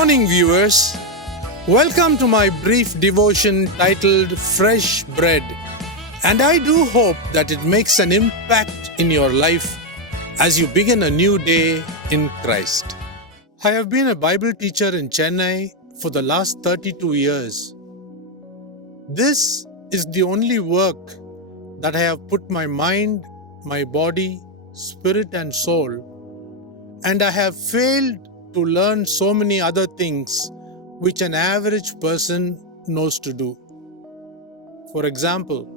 morning, viewers. Welcome to my brief devotion titled Fresh Bread. And I do hope that it makes an impact in your life as you begin a new day in Christ. I have been a Bible teacher in Chennai for the last 32 years. This is the only work that I have put my mind, my body, spirit and soul, and I have failed to learn so many other things which an average person knows to do. For example,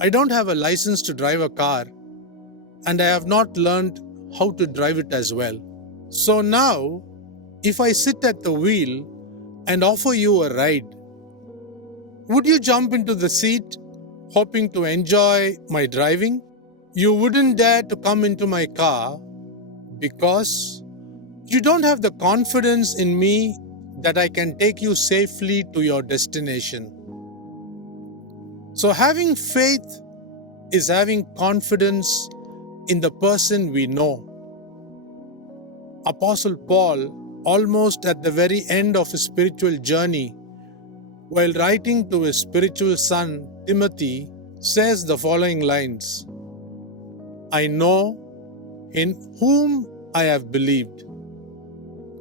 I don't have a license to drive a car and I have not learned how to drive it as well. So now, if I sit at the wheel and offer you a ride, would you jump into the seat hoping to enjoy my driving? You wouldn't dare to come into my car because you don't have the confidence in me that I can take you safely to your destination. So having faith is having confidence in the person we know. Apostle Paul, almost at the very end of his spiritual journey, while writing to his spiritual son Timothy, says the following lines: I know in whom I have believed.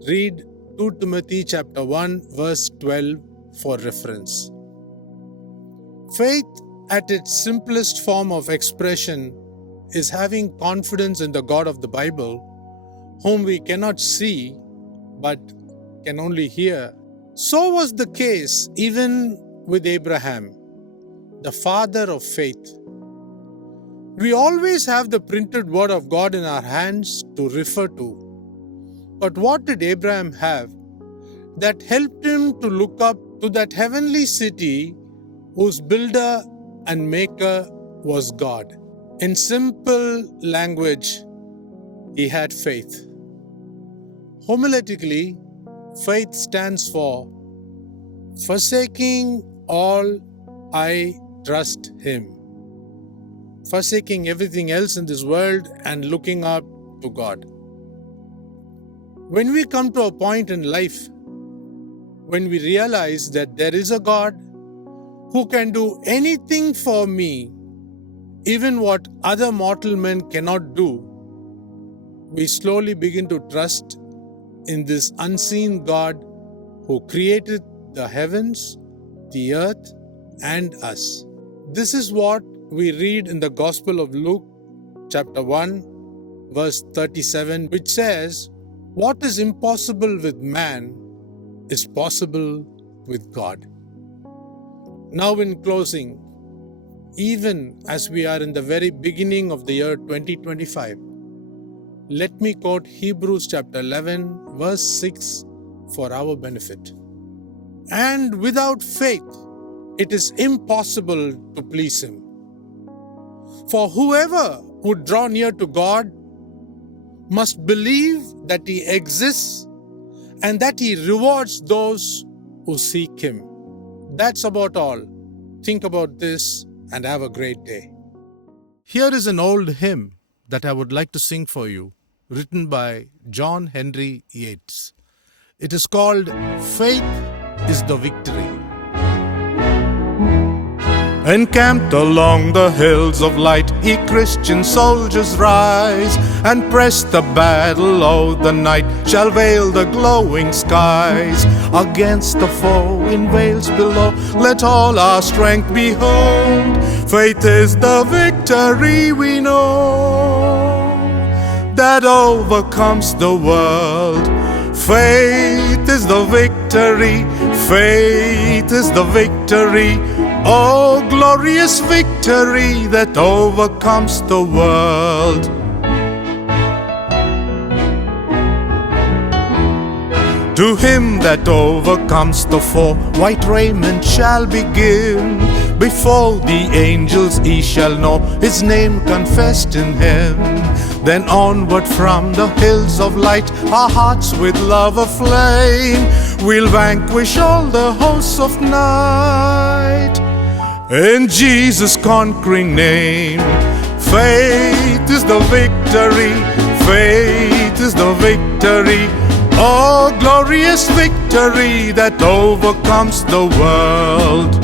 Read 2 Timothy chapter 1 verse 12 for reference. Faith at its simplest form of expression is having confidence in the God of the Bible, whom we cannot see but can only hear. So was the case even with Abraham, the father of faith. We always have the printed word of God in our hands to refer to. But what did Abraham have that helped him to look up to that heavenly city whose builder and maker was God? In simple language, he had faith. Homiletically, faith stands for forsaking all, I trust Him. Forsaking everything else in this world and looking up to God. When we come to a point in life when we realize that there is a God who can do anything for me, even what other mortal men cannot do, we slowly begin to trust in this unseen God who created the heavens, the earth, and us. This is what we read in the Gospel of Luke, chapter 1, verse 37, which says, what is impossible with man is possible with God. Now in closing, even as we are in the very beginning of the year 2025, let me quote Hebrews chapter 11, verse 6 for our benefit. And without faith, it is impossible to please Him. For whoever would draw near to God must believe that He exists and that He rewards those who seek Him. That's about all. Think about this and have a great day. Here is an old hymn that I would like to sing for you, written by John Henry Yates. It is called Faith is the Victory. Encamped along the hills of light, ye Christian soldiers rise, and press the battle o'er the night, shall veil the glowing skies. Against the foe in vales below, let all our strength behold. Faith is the victory we know, that overcomes the world. Faith is the victory, faith is the victory. Oh, glorious victory that overcomes the world. To him that overcomes the foe, white raiment shall be given. Before the angels he shall know his name confessed in him. Then onward from the hills of light, our hearts with love aflame, we'll vanquish all the hosts of night. In Jesus' conquering name, faith is the victory, faith is the victory. Oh, glorious victory that overcomes the world.